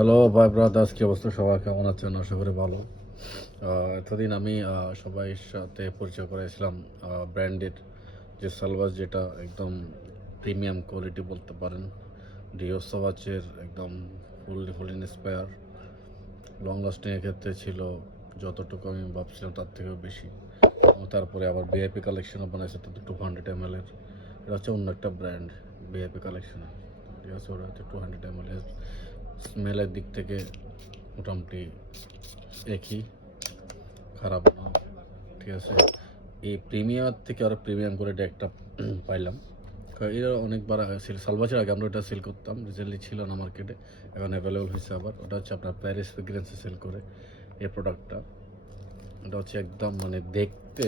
Hello ভাই brothers, কি অবস্থা? সবাই কেমন আছেন? আশা করি ভালো। এতদিন আমি সবাইয়ের সাথে পরিচয় করেছিলাম ব্র্যান্ডেড যে সালওয়াজ, যেটা একদম প্রিমিয়াম কোয়ালিটি বলতে পারেন। ডিও সাওয়াচের একদম ফুল ইন্সপায়ার, লং লাস্টিংয়ের ক্ষেত্রে ছিল যতটুকু আমি ভাবছিলাম তার থেকেও বেশি। এবং তারপরে আবার বিআইপি কালেকশনও বানাইছে, তাদের 200 ml এটা হচ্ছে অন্য একটা ব্র্যান্ড বিআইপি কালেকশনে। ঠিক আছে, ওটা হচ্ছে 200 ml। স্মেলের দিক থেকে মোটামুটি একই, খারাপ না। ঠিক আছে, এই প্রিমিয়ার থেকে আরও প্রিমিয়াম করে এটা একটা পাইলাম। কারণ এরা অনেকবার সেল, সালবাজের আগে আমরা এটা সেল করতাম, রিসেন্টলি ছিল না মার্কেটে, এখন অ্যাভেলেবল হয়েছে আবার। ওটা হচ্ছে আপনার প্যারিস ফ্রেগ্রেন্সে সেল করে এই প্রোডাক্টটা। এটা হচ্ছে একদম মানে দেখতে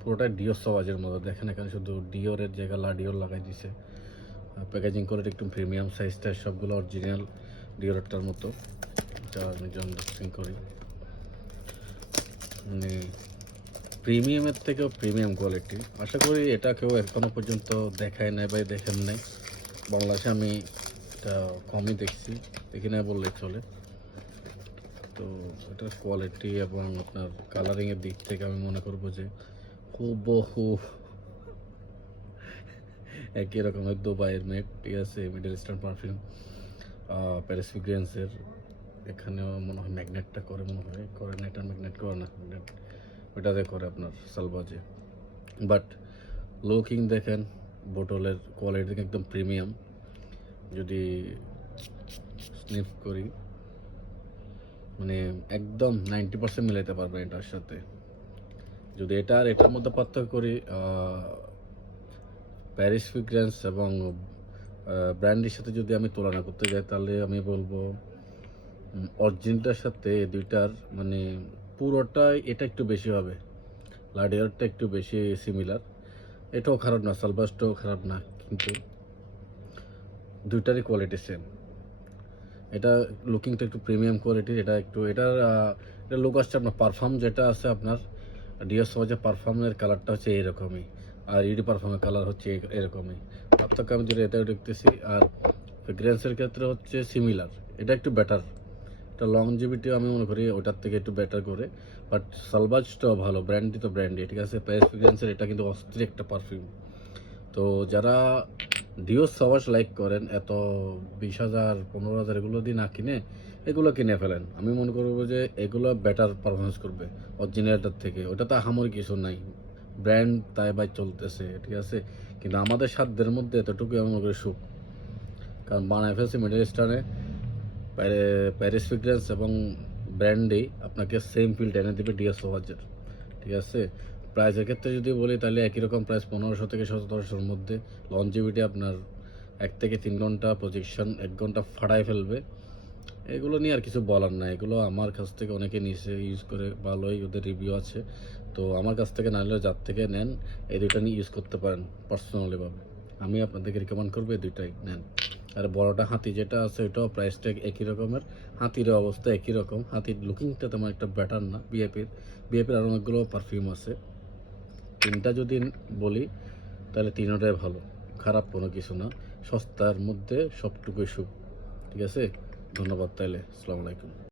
পুরোটাই ডিওর সাওয়াজের মতো। দেখেন এখানে শুধু ডিওরের জায়গা ডিওর লাগাই দিছে। প্যাকেজিং করে একটু প্রিমিয়াম সাইজটা, সবগুলো অরিজিনাল ডিওরটার মতো। এটা আমি আনবক্সিং করি, মানে প্রিমিয়ামের থেকেও প্রিমিয়াম কোয়ালিটি। আশা করি এটা কেউ এখনও পর্যন্ত দেখায় নাই বা দেখেন নাই বাংলাদেশে। আমি এটা কমই দেখছি, দেখি না বললেই চলে। তো এটার কোয়ালিটি এবং আপনার কালারিংয়ের দিক থেকে আমি মনে করবো যে হুবহু একই রকমের দুবাইয়ের মেড। ঠিক আছে, মিডল ইস্টার্ন পারফিউম, প্যারিস ফ্রেগ্রেন্সের। এখানেও মনে হয় ম্যাগনেটটা করে, মনে হয় করে না, এটা ম্যাগনেট করে না, ম্যাগনেট ওইটাতে করে আপনার সালবাজে। বাট লুকিং দেখেন, বোটলের কোয়ালিটি দেখে একদম প্রিমিয়াম। যদি স্নিফ করি, মানে একদম 90% মিলাইতে পারবেন এটার সাথে। যদি এটা আর এটার মধ্যে পার্থক্য করি, প্যারিস ফ্রেগ্রেন্স এবং ব্র্যান্ডের সাথে যদি আমি তুলনা করতে যাই, তাহলে আমি বলবো অরিজিনালটার সাথে এই দুইটার মানে পুরোটাই এটা একটু বেশি হবে, লাডিয়ারটা একটু বেশি সিমিলার। এটাও খারাপ না, সালবাসটাও খারাপ না, কিন্তু দুইটারই কোয়ালিটি সেম। এটা লুকিংটা একটু প্রিমিয়াম কোয়ালিটির, এটা একটু এটার এটা লুক আসছে আপনার পারফিউম যেটা আছে আপনার ডিও সাওয়াজের পারফিউমের কালারটা হচ্ছে এরকমই, আর ইডি পারফিউমের কালার হচ্ছে এরকমই। পার্থক্য আমি যেটা এটা দেখতেছি। আর ফ্রেগ্রেন্সের ক্ষেত্রে হচ্ছে সিমিলার, এটা একটু বেটার। এটা লংজিভিটি আমি মনে করি ওটার থেকে একটু বেটার করে। বাট সালবাজটাও ভালো, ব্র্যান্ডই তো ব্র্যান্ডই। ঠিক আছে, প্যারিস ফ্রেগ্রেন্সের এটা কিন্তু অস্থির একটা পারফিউম। তো যারা ডিও সাওয়াজ লাইক করেন, এত 20,000 15,000 এগুলো দিয়ে না কিনে এগুলো কিনে ফেলেন। আমি মনে করবো যে এগুলো বেটার পারফরমেন্স করবে অরিজিনালটার থেকে। ওটা তো আহামরি কিছু নাই, ব্র্যান্ড তাই বাই চলতেছে। ঠিক আছে, কিন্তু আমাদের সাধ্যের মধ্যে এতটুকু আমি মনে করি সুখ। কারণ বানায় ফেলছে মিডল ইস্টার্নে প্যারিস ফ্রেগ্রেন্স এবং ব্র্যান্ডেই আপনাকে সেম ফিল্ড এনে দেবে ডিও সাওয়াজের। ঠিক আছে, প্রাইসের ক্ষেত্রে যদি বলি তাহলে একই রকম প্রাইস, 1500 থেকে 1700-র মধ্যে। লনজিভিটি আপনার 1 থেকে 3 ঘন্টা, প্রজেকশন 1 ঘন্টা ফাটাই ফেলবে। এগুলো নিয়ে আর কিছু বলার নাই, এগুলো আমার কাছ থেকে অনেকে নিয়েছে, ইউজ করে ভালোই, ওদের রিভিউ আছে। তো আমার কাছ থেকে না নিলে যার থেকে নেন, এই দুইটা নিয়ে ইউজ করতে পারেন পার্সোনালিভাবে। আমি আপনাদেরকে রিকমেন্ড করবো এই দুইটাই নেন। আর বড়টা হাতি যেটা আছে ওইটাও প্রাইসটা একই রকমের, হাতির অবস্থা একই রকম। হাতির লুকিংটা তেমন একটা বেটার না। বিএপির আরও অনেকগুলো পারফিউম আছে। তিনটা যদি বলি তাহলে তিনটাই ভালো, খারাপ কোনো কিছু না। সস্তার মধ্যে সবটুকুই সুখ। ঠিক আছে, ধন্যবাদ। তাইলে আসসালামু আলাইকুম।